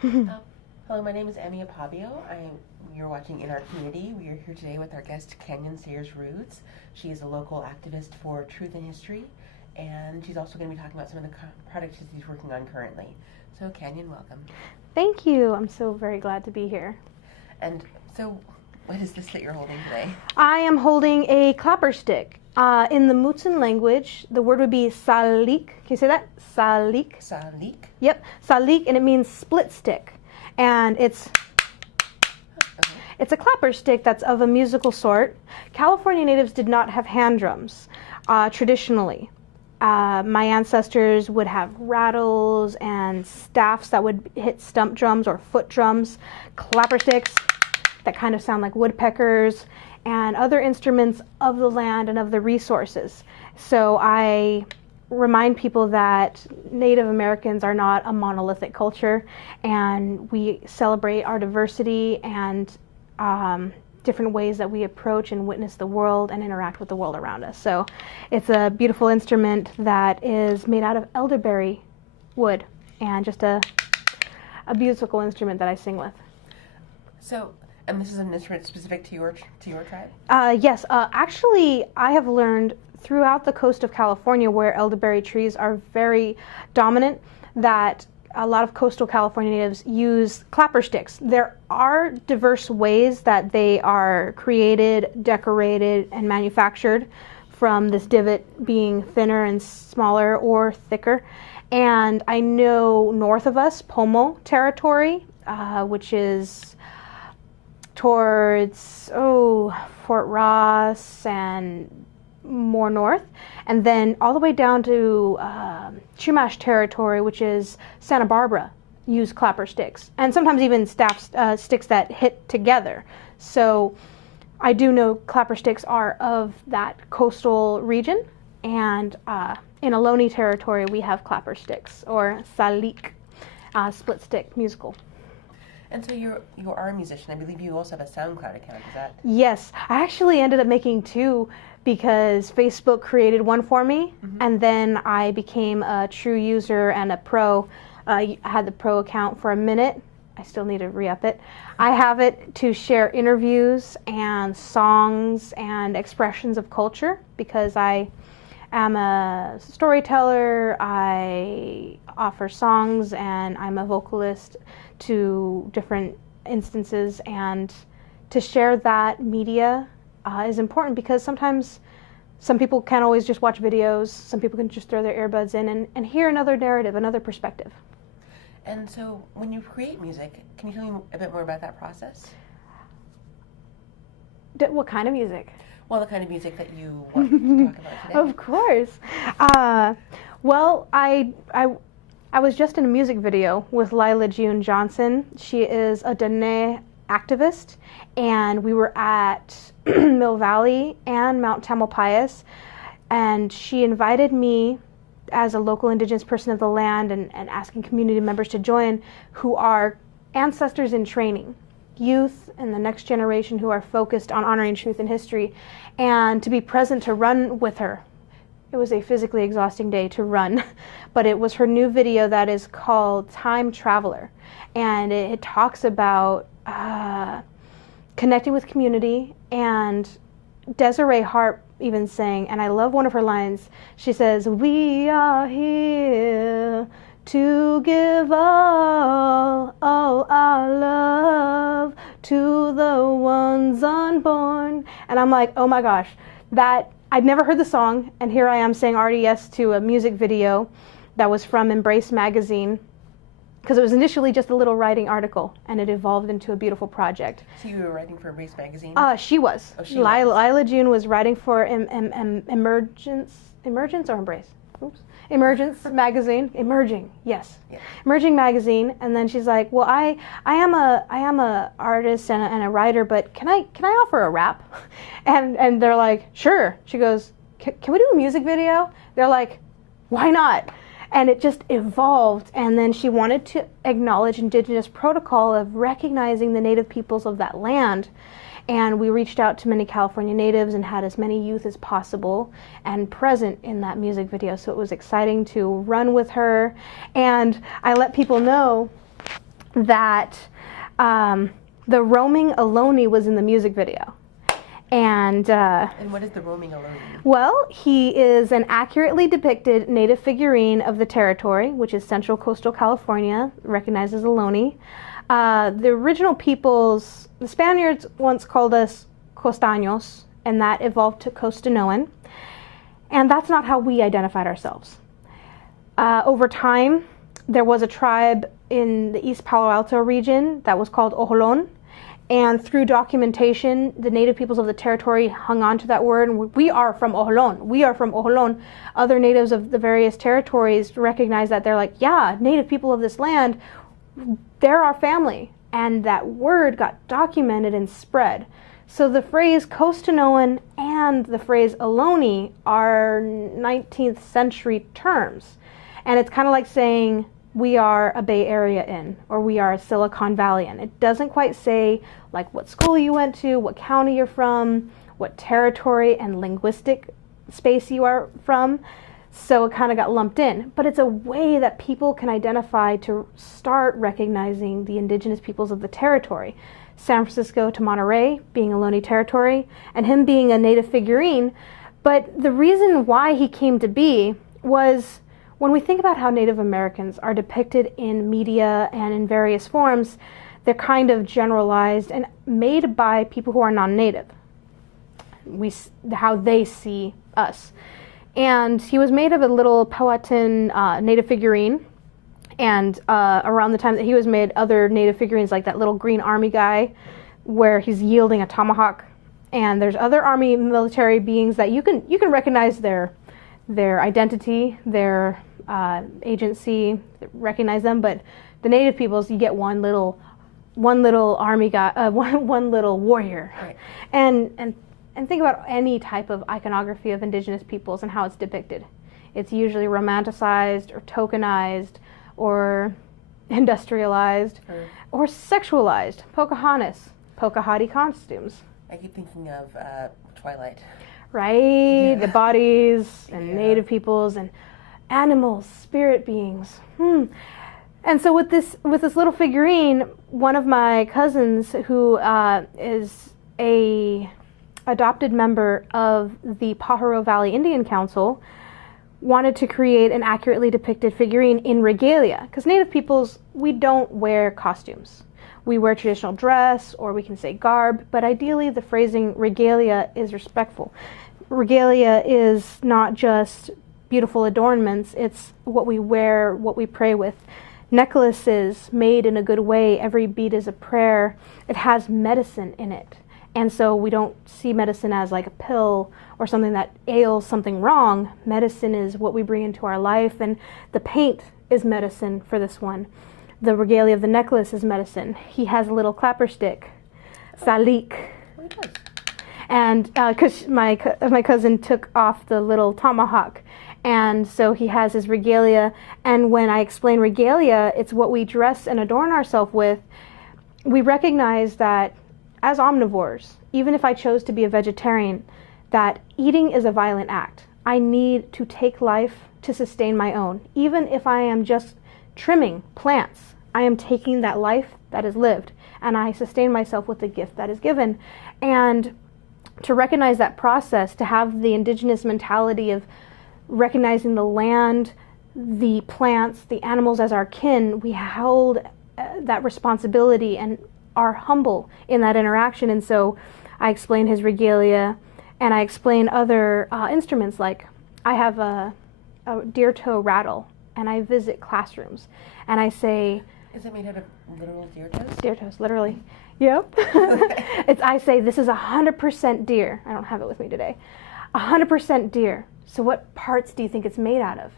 Hello, my name is Akpabio. You're watching In Our Community. We are here today with our guest, Kanyon Sayers-Roods. She is a local activist for truth and history, and she's also going to be talking about some of the projects she's working on currently. So, Kanyon, welcome. Thank you. I'm so very glad to be here. And so, what is this that you're holding today? I am holding a clapper stick. In the Mutsun language, the word would be sallik. Can you say that? Sallik. Sallik? Yep, sallik, and it means split stick. And it's a clapper stick that's of a musical sort. California natives did not have hand drums traditionally. My ancestors would have rattles and staffs that would hit stump drums or foot drums, clapper sticks that kind of sound like woodpeckers, and other instruments of the land and of the resources. So I remind people that Native Americans are not a monolithic culture, and we celebrate our diversity and different ways that we approach and witness the world and interact with the world around us. So it's a beautiful instrument that is made out of elderberry wood, and just a musical instrument that I sing with. So, and this is an instrument specific to your tribe? Yes, actually I have learned throughout the coast of California, where elderberry trees are very dominant, that a lot of coastal California natives use clapper sticks. There are diverse ways that they are created, decorated, and manufactured, from this divot being thinner and smaller or thicker. And I know north of us, Pomo territory, which is towards Fort Ross and more north, and then all the way down to Chumash territory, which is Santa Barbara, use clapper sticks, and sometimes even sticks that hit together. So I do know clapper sticks are of that coastal region, and in Ohlone territory we have clapper sticks, or sallik, split stick musical. And so you are a musician. I believe you also have a SoundCloud account, is that? Yes, I actually ended up making two because Facebook created one for me, and then I became a true user and a pro. I had the pro account for a minute. I still need to re-up it. I have it to share interviews and songs and expressions of culture, because I am a storyteller, I offer songs, and I'm a vocalist to different instances, and to share that media is important, because sometimes some people can't always just watch videos, some people can just throw their earbuds in and hear another narrative, another perspective. And so when you create music, can you tell me a bit more about that process? What kind of music? Well, the kind of music that you want to talk about today. Of course. Well, I was just in a music video with Lila June Johnson. She is a Dene activist, and we were at Mill Valley and Mount Tamalpais, and she invited me as a local Indigenous person of the land, and asking community members to join who are ancestors in training, youth and the next generation who are focused on honoring truth and history, and to be present to run with her. It was a physically exhausting day to run, but it was her new video that is called Time Traveler, and it talks about connecting with community. And Desiree Harp even sang, and I love one of her lines. She says, "We are here to give all our love to the ones unborn." And I'm like, oh my gosh, that I'd never heard the song, and here I am saying RDS to a music video that was from Embrace magazine, because it was initially just a little writing article, and it evolved into a beautiful project. So you were writing for Embrace magazine? She was. Oh, she was. Lila June was writing for Emergence or Embrace? Oops. Emergence magazine. Emerging, yes. Yeah. Emerging magazine, and then she's like, "Well, I am a artist and a writer, but can I offer a rap?" And they're like, "Sure." She goes, "Can we do a music video?" They're like, "Why not?" And it just evolved, and then she wanted to acknowledge Indigenous protocol of recognizing the Native peoples of that land. And we reached out to many California natives and had as many youth as possible and present in that music video. So it was exciting to run with her. And I let people know that the roaming Ohlone was in the music video. And what is the roaming Ohlone? Well, he is an accurately depicted native figurine of the territory, which is central coastal California, recognized as Ohlone. The original peoples, the Spaniards once called us Costanos, and that evolved to Costanoan. And that's not how we identified ourselves. Over time, there was a tribe in the East Palo Alto region that was called Ohlone. And through documentation, the native peoples of the territory hung on to that word. And we are from Ohlone. We are from Ohlone. Other natives of the various territories recognize that. They're like, yeah, native people of this land, they're our family. And that word got documented and spread. So the phrase Costanoan and the phrase Ohlone are 19th century terms. And it's kind of like saying we are a Bay Area in, or we are a Silicon Valley in. It doesn't quite say like what school you went to, what county you're from, what territory and linguistic space you are from. So it kind of got lumped in. But it's a way that people can identify to start recognizing the indigenous peoples of the territory. San Francisco to Monterey being Ohlone territory, and him being a native figurine. But the reason why he came to be was, when we think about how Native Americans are depicted in media and in various forms, they're kind of generalized and made by people who are non-native. How they see us. And he was made of a little Powhatan native figurine. And around the time that he was made, other native figurines like that little green army guy where he's yielding a tomahawk. And there's other army military beings that you can recognize their identity, their agency, recognize them. But the native peoples, you get one little army guy, one little warrior. Right. And think about any type of iconography of indigenous peoples and how it's depicted. It's usually romanticized or tokenized or industrialized or sexualized. Pocahontas costumes. I keep thinking of Twilight. Right? Yeah. The bodies and native peoples and animals, spirit beings. And so with this little figurine, one of my cousins who is a adopted member of the Pajaro Valley Indian Council wanted to create an accurately depicted figurine in regalia, because native peoples, we don't wear costumes. We wear traditional dress, or we can say garb, but ideally the phrasing regalia is respectful. Regalia is not just beautiful adornments, it's what we wear, what we pray with. Necklaces made in a good way, every bead is a prayer. It has medicine in it. And so we don't see medicine as like a pill or something that ails something wrong. Medicine is what we bring into our life, and the paint is medicine for this one. The regalia of the necklace is medicine. He has a little clapper stick, sallik. Oh, he does. And because my cousin took off the little tomahawk, and so he has his regalia. And when I explain regalia, it's what we dress and adorn ourselves with. We recognize that as omnivores, even if I chose to be a vegetarian, that eating is a violent act. I need to take life to sustain my own. Even if I am just trimming plants, I am taking that life that is lived, and I sustain myself with the gift that is given. And to recognize that process, to have the indigenous mentality of recognizing the land, the plants, the animals as our kin, we hold that responsibility and are humble in that interaction. And so I explain his regalia, and I explain other instruments. Like I have a deer toe rattle, and I visit classrooms, and I say, is it made out of literal deer toes? Deer toes, literally. Yep. I say, this is 100% deer. I don't have it with me today. 100% deer. So what parts do you think it's made out of?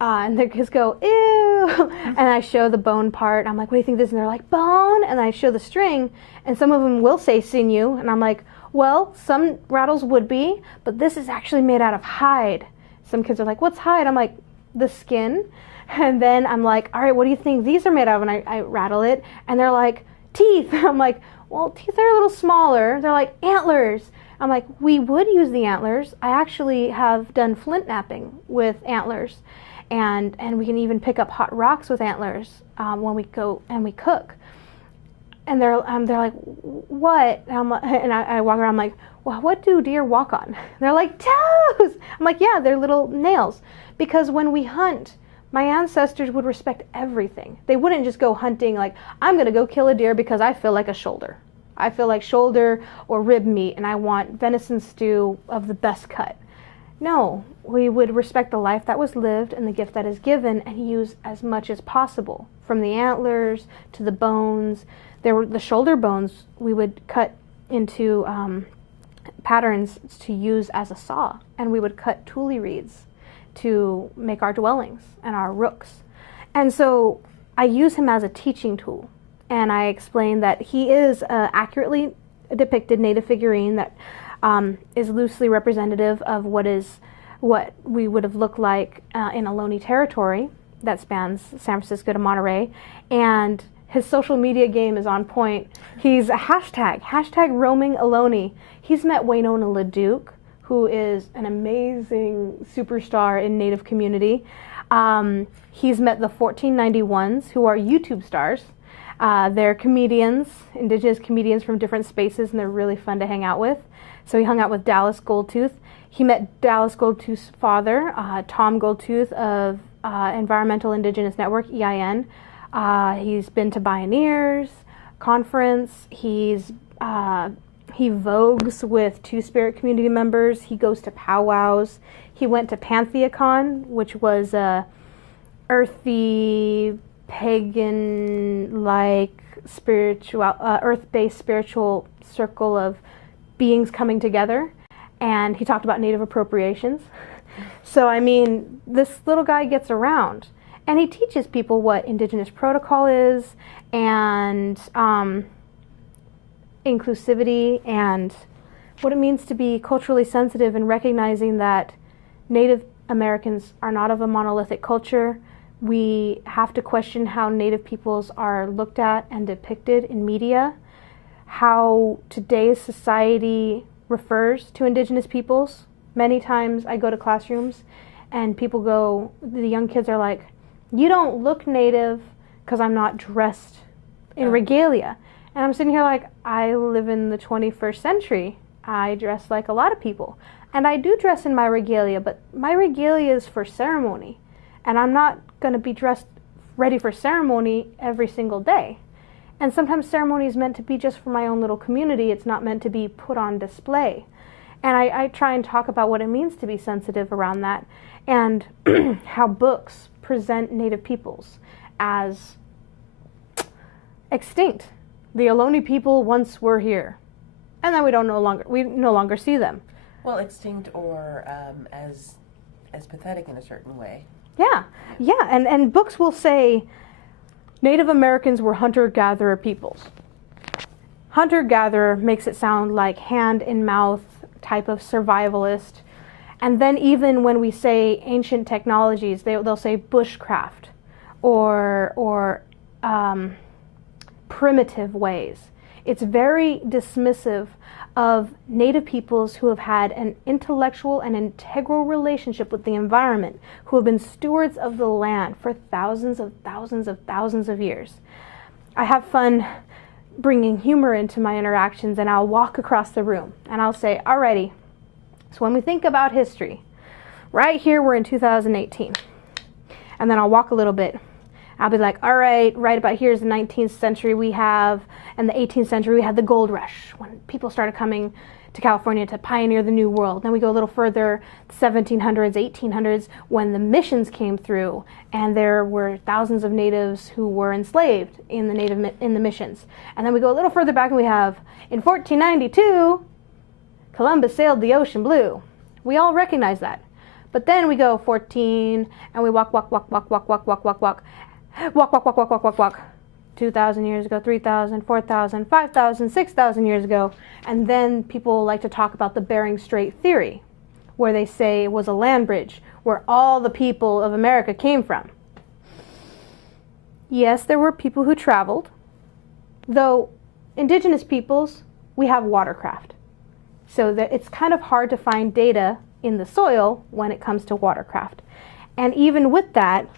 And the kids go, ew. And I show the bone part. I'm like, what do you think this is? And they're like, bone. And I show the string. And some of them will say sinew. And I'm like, well, some rattles would be, but this is actually made out of hide. Some kids are like, what's hide? I'm like, the skin. And then I'm like, all right, what do you think these are made of? And I rattle it. And they're like, teeth. I'm like, well, teeth are a little smaller. They're like, antlers. I'm like, we would use the antlers. I actually have done flint knapping with antlers. and we can even pick up hot rocks with antlers when we go and we cook. And they're like, what? And I walk around, I'm like, well, what do deer walk on? They're like, toes! I'm like, yeah, they're little nails. Because when we hunt, my ancestors would respect everything. They wouldn't just go hunting like, I'm going to go kill a deer because I feel like a shoulder. I feel like shoulder or rib meat, and I want venison stew of the best cut. No, we would respect the life that was lived and the gift that is given and use as much as possible. From the antlers to the bones. There were the shoulder bones we would cut into patterns to use as a saw, and we would cut tule reeds to make our dwellings and our rooks. And so I use him as a teaching tool, and I explain that he is accurately depicted native figurine that is loosely representative of what we would have looked like in Ohlone territory that spans San Francisco to Monterey, and his social media game is on point. He's a hashtag roaming Ohlone. He's met Winona Laduke, who is an amazing superstar in Native community. He's met the 1491s, who are YouTube stars. They're comedians, Indigenous comedians from different spaces, and they're really fun to hang out with. So he hung out with Dallas Goldtooth. He met Dallas Goldtooth's father, Tom Goldtooth of Environmental Indigenous Network, EIN. He's been to BIONEERS conference. He vogues with TwoSpirit community members. He goes to powwows. He went to Pantheocon, which was a earthy, pagan-like earth-based spiritual circle of beings coming together. And he talked about native appropriations. So, I mean, this little guy gets around. And he teaches people what Indigenous protocol is, and inclusivity, and what it means to be culturally sensitive, and recognizing that Native Americans are not of a monolithic culture. We have to question how Native peoples are looked at and depicted in media, how today's society refers to Indigenous peoples. Many times I go to classrooms and the young kids are like, you don't look Native because I'm not dressed in regalia. And I'm sitting here like, I live in the 21st century. I dress like a lot of people. And I do dress in my regalia, but my regalia is for ceremony. And I'm not going to be dressed ready for ceremony every single day. And sometimes ceremony is meant to be just for my own little community. It's not meant to be put on display. And I try and talk about what it means to be sensitive around that, and how books present Native peoples as extinct. The Ohlone people once were here, and then we no longer see them. Well, extinct or as pathetic in a certain way. Yeah, and books will say Native Americans were hunter-gatherer peoples. Hunter-gatherer makes it sound like hand-in-mouth type of survivalist. And then even when we say ancient technologies, they'll say bushcraft or primitive ways. It's very dismissive of Native peoples who have had an intellectual and integral relationship with the environment, who have been stewards of the land for thousands of years. I have fun bringing humor into my interactions, and I'll walk across the room and I'll say, alrighty, so when we think about history, right here we're in 2018. And then I'll walk a little bit. I'll be like, all right about here is the 19th century and the 18th century we had the gold rush, when people started coming to California to pioneer the New World. Then we go a little further, 1700s, 1800s, when the missions came through, and there were thousands of natives who were enslaved in the missions. And then we go a little further back, and we have, in 1492, Columbus sailed the ocean blue. We all recognize that. But then we go 14, and we walk. 2,000 years ago, 3,000, 4,000, 5,000, 6,000 years ago. And then people like to talk about the Bering Strait theory, where they say it was a land bridge where all the people of America came from. Yes, there were people who traveled, though Indigenous peoples, we have watercraft. So that it's kind of hard to find data in the soil when it comes to watercraft. And even with that,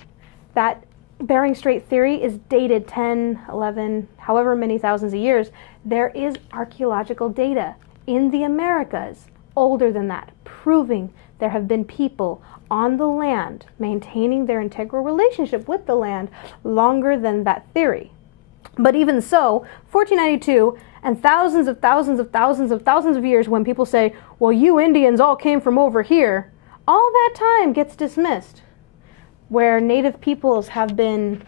that Bering Strait theory is dated 10, 11, however many thousands of years. There is archaeological data in the Americas older than that, proving there have been people on the land maintaining their integral relationship with the land longer than that theory. But even so, 1492 and thousands of years when people say, well, you Indians all came from over here, all that time gets dismissed, where native peoples have been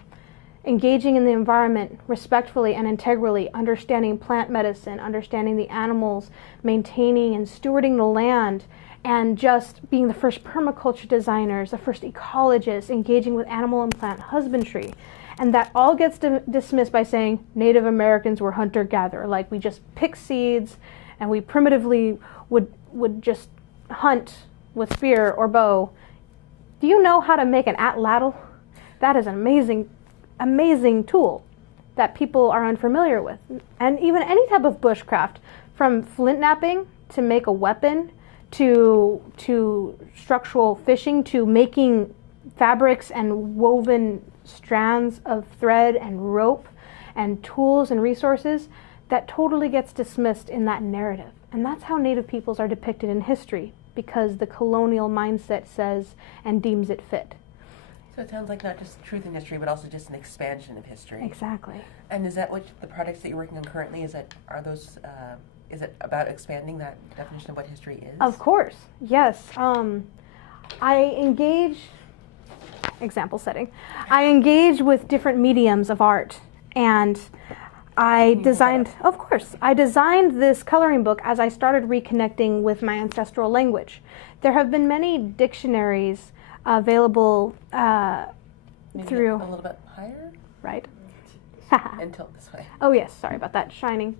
engaging in the environment respectfully and integrally, understanding plant medicine, understanding the animals, maintaining and stewarding the land, and just being the first permaculture designers, the first ecologists, engaging with animal and plant husbandry. And that all gets dismissed by saying Native Americans were hunter-gatherer, like we just pick seeds and we primitively would just hunt with spear or bow. Do you know how to make an atlatl? That is an amazing tool that people are unfamiliar with. And even any type of bushcraft, from flint knapping to make a weapon, to structural fishing, to making fabrics and woven strands of thread and rope and tools and resources, that totally gets dismissed in that narrative. And that's how Native peoples are depicted in history, because the colonial mindset says and deems it fit. So it sounds like not just truth in history, but also just an expansion of history. Exactly. And is that what the projects that you're working on currently, is it about expanding that definition of what history is? Of course, yes. I engage with different mediums of art, and I designed this coloring book as I started reconnecting with my ancestral language. There have been many dictionaries available through... A little bit higher? Right. And tilt this way. Oh yes, sorry about that, shining.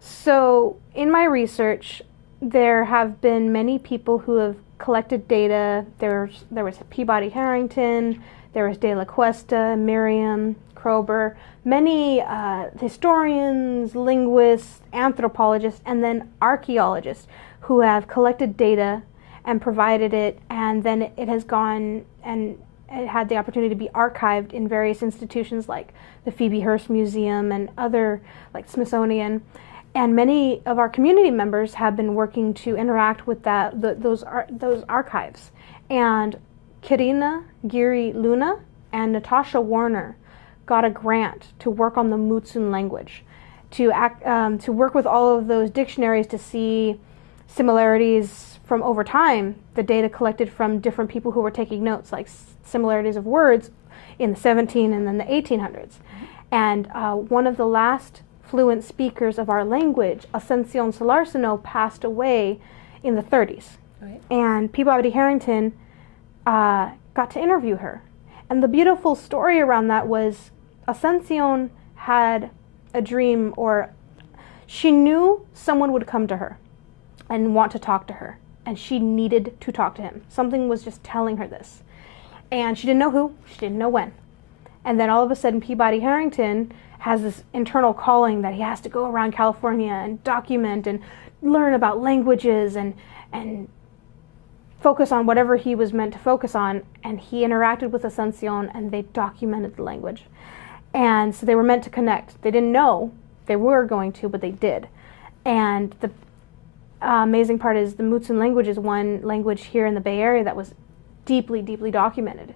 So in my research, there have been many people who have collected data. There was Peabody Harrington, there was De La Cuesta, Miriam, Kroeber, many historians, linguists, anthropologists, and then archaeologists who have collected data and provided it, and then it has gone and it had the opportunity to be archived in various institutions like the Phoebe Hearst Museum and other, like Smithsonian. And many of our community members have been working to interact with those archives. And Kirina Giri Luna and Natasha Warner got a grant to work on the Mutsun language, to work with all of those dictionaries to see similarities from over time, the data collected from different people who were taking notes, like similarities of words in the 17 and then the 1800s. And one of the last fluent speakers of our language, Ascension Solarsino, passed away in the 30s. Right. And Peabody Harrington got to interview her. And the beautiful story around that was Ascension had a dream, or she knew someone would come to her and want to talk to her, and she needed to talk to him. Something was just telling her this. And she didn't know who, she didn't know when. And then all of a sudden Peabody Harrington has this internal calling that he has to go around California and document and learn about languages and focus on whatever he was meant to focus on. And he interacted with Ascension, and they documented the language. And so they were meant to connect. They didn't know they were going to, but they did. And the amazing part is the Mutsun language is one language here in the Bay Area that was deeply, deeply documented.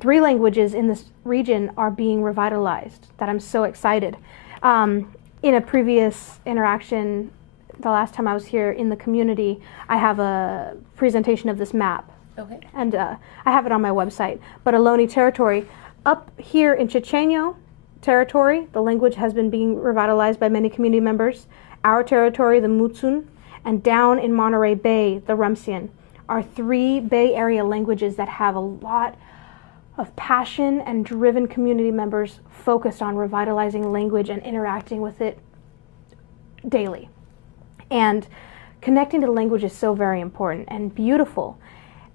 3 languages in this region are being revitalized, that I'm so excited. In a previous interaction, the last time I was here in the community, I have a presentation of this map. Okay. And I have it on my website. But Ohlone territory, up here in Chochenyo territory, the language has been being revitalized by many community members. Our territory, the Mutsun, and down in Monterey Bay, the Rumsian, are 3 Bay Area languages that have a lot of passion and driven community members focused on revitalizing language and interacting with it daily. And connecting to language is so very important and beautiful.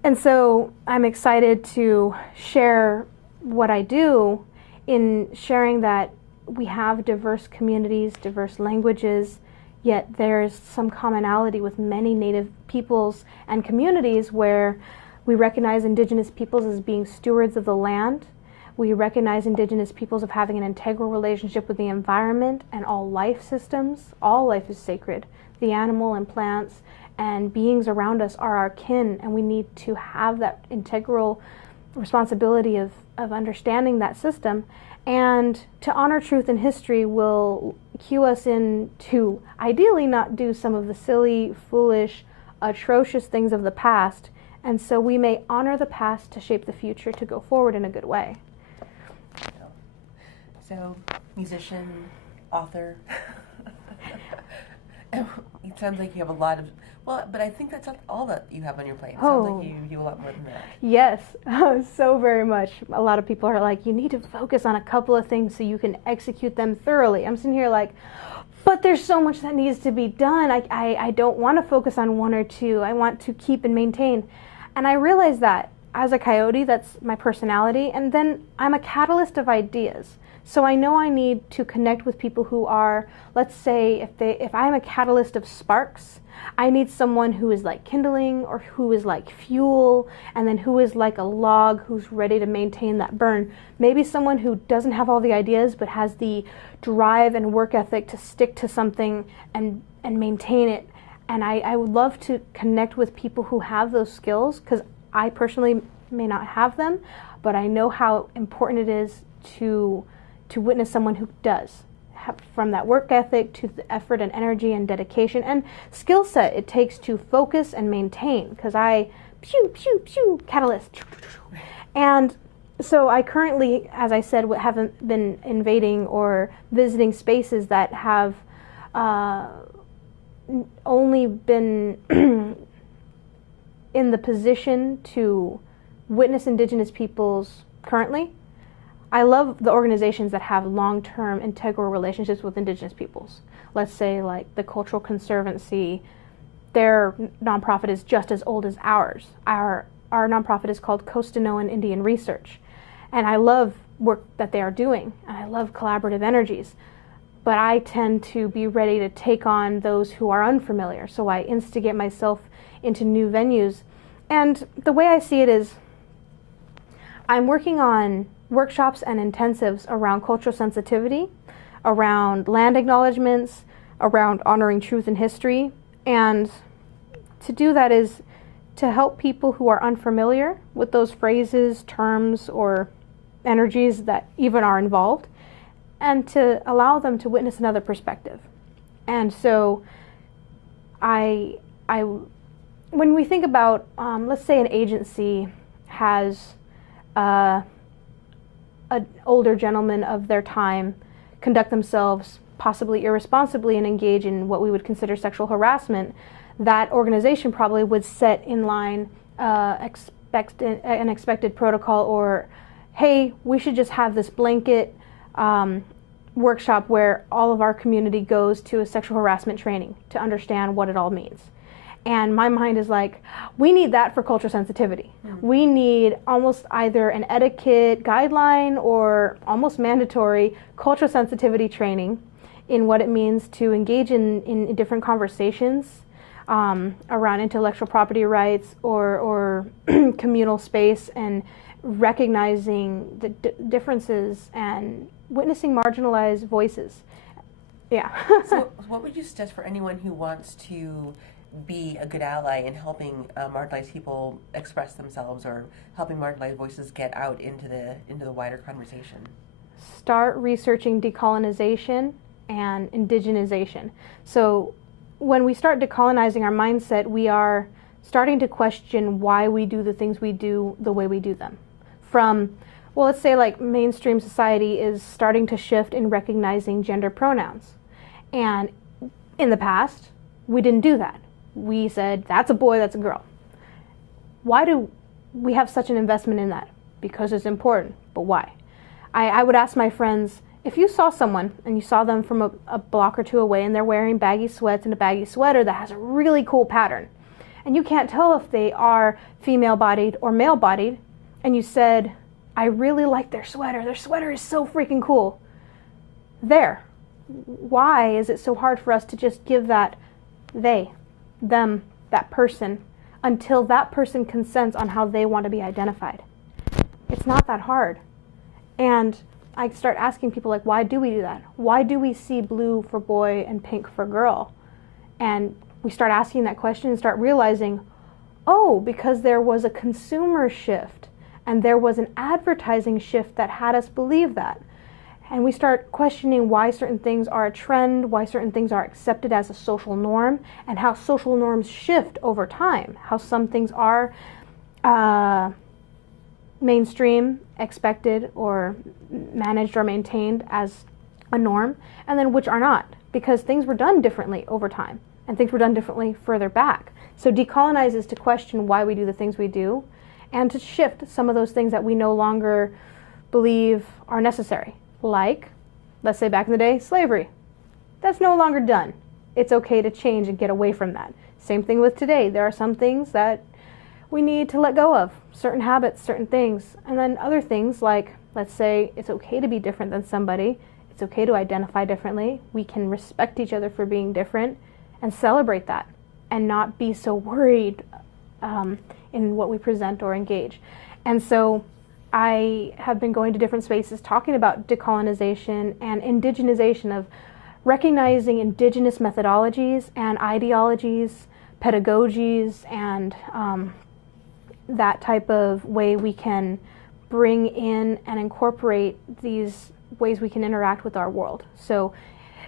And so I'm excited to share what I do in sharing that we have diverse communities, diverse languages, yet there's some commonality with many Native peoples and communities where We recognize Indigenous peoples as being stewards of the land. We recognize Indigenous peoples of having an integral relationship with the environment and all life systems. All life is sacred. The animal and plants and beings around us are our kin, and we need to have that integral responsibility of understanding that system. And to honor truth and history will cue us in to ideally not do some of the silly, foolish, atrocious things of the past, and so we may honor the past to shape the future to go forward in a good way. So, musician, author. It sounds like you have a lot of, well, but I think that's not all that you have on your plate. It sounds like you do a lot more than that. Yes, so very much. A lot of people are like, you need to focus on a couple of things so you can execute them thoroughly. I'm sitting here like, but there's so much that needs to be done. I don't want to focus on one or two. I want to keep and maintain. And I realize that as a coyote, that's my personality. And then I'm a catalyst of ideas. So I know I need to connect with people who are, let's say, if I'm a catalyst of sparks, I need someone who is like kindling or who is like fuel, and then who is like a log who's ready to maintain that burn. Maybe someone who doesn't have all the ideas but has the drive and work ethic to stick to something and maintain it. And I would love to connect with people who have those skills, because I personally may not have them, but I know how important it is to witness someone who does, from that work ethic to the effort and energy and dedication and skill set it takes to focus and maintain, because I catalyst. And so I currently, as I said, haven't been invading or visiting spaces that have only been in the position to witness Indigenous peoples currently. I love the organizations that have long-term integral relationships with Indigenous peoples. Let's say like the Cultural Conservancy, their nonprofit is just as old as ours. Our nonprofit is called Costanoan Indian Research. And I love work that they are doing, and I love collaborative energies. But I tend to be ready to take on those who are unfamiliar, so I instigate myself into new venues. And the way I see it is, I'm working on workshops and intensives around cultural sensitivity, around land acknowledgements, around honoring truth and history. And to do that is to help people who are unfamiliar with those phrases, terms, or energies that even are involved, and to allow them to witness another perspective. And so when we think about, let's say an agency has an older gentleman of their time conduct themselves possibly irresponsibly and engage in what we would consider sexual harassment, that organization probably would set in line an expected protocol, or, hey, we should just have this blanket workshop where all of our community goes to a sexual harassment training to understand what it all means. And my mind is like, we need that for cultural sensitivity. Mm-hmm. We need almost either an etiquette guideline or almost mandatory cultural sensitivity training in what it means to engage in different conversations around intellectual property rights or communal space, and recognizing the differences and witnessing marginalized voices. Yeah. So what would you suggest for anyone who wants to be a good ally in helping marginalized people express themselves, or helping marginalized voices get out into the wider conversation? Start researching decolonization and indigenization. So when we start decolonizing our mindset, we are starting to question why we do the things we do the way we do them. From, well, let's say like mainstream society is starting to shift in recognizing gender pronouns. And in the past, we didn't do that. We said, that's a boy, that's a girl. Why do we have such an investment in that? Because it's important, but why? I would ask my friends, if you saw someone and you saw them from a block or two away and they're wearing baggy sweats and a baggy sweater that has a really cool pattern, and you can't tell if they are female-bodied or male-bodied, and you said, I really like their sweater is so freaking cool. There. Why is it so hard for us to just give that they, them, that person until that person consents on how they want to be identified. It's not that hard. And I start asking people, like, why do we do that? Why do we see blue for boy and pink for girl? And we start asking that question and start realizing, oh, because there was a consumer shift and there was an advertising shift that had us believe that. And we start questioning why certain things are a trend, why certain things are accepted as a social norm, and how social norms shift over time, how some things are mainstream, expected, or managed or maintained as a norm, and then which are not, because things were done differently over time, and things were done differently further back. So decolonize is to question why we do the things we do, and to shift some of those things that we no longer believe are necessary. Like, let's say back in the day, slavery. That's no longer done. It's okay to change and get away from that. Same thing with today. There are some things that we need to let go of, certain habits, certain things. And then other things like, let's say it's okay to be different than somebody. It's okay to identify differently. We can respect each other for being different and celebrate that and not be so worried in what we present or engage. And so I have been going to different spaces talking about decolonization and indigenization, of recognizing indigenous methodologies and ideologies, pedagogies, and that type of way we can bring in and incorporate these ways we can interact with our world. So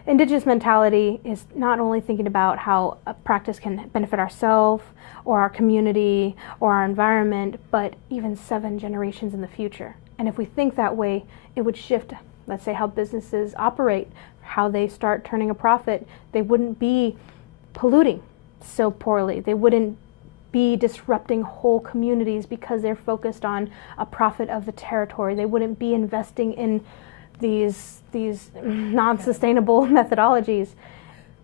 indigenous mentality is not only thinking about how a practice can benefit ourselves or our community or our environment, but even 7 generations in the future. And if we think that way, it would shift, let's say, how businesses operate, how they start turning a profit. They wouldn't be polluting so poorly. They wouldn't be disrupting whole communities because they're focused on a profit of the territory. They wouldn't be investing in these non-sustainable methodologies.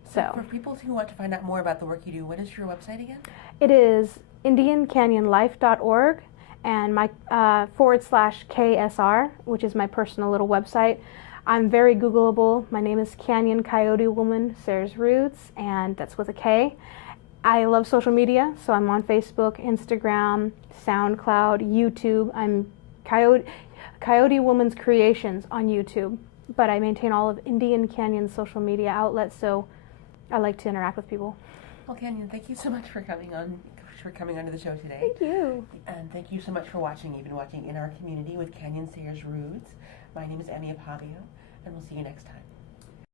So for people who want to find out more about the work you do, what is your website again? It is IndianCanyonLife.org and my /KSR, which is my personal little website. I'm very Googleable. My name is KanyonCoyote Woman Sayers-Roods, and that's with a K. I love social media, so I'm on Facebook, Instagram, SoundCloud, YouTube. I'm Coyote Woman's Creations on YouTube, but I maintain all of Indian Canyon's social media outlets, so I like to interact with people. Well, Kanyon, thank you so much for coming onto the show today. Thank you. And thank you so much for watching. You've been watching In Our Community with Kanyon Sayers-Roods. My name is Akpabio, and we'll see you next time.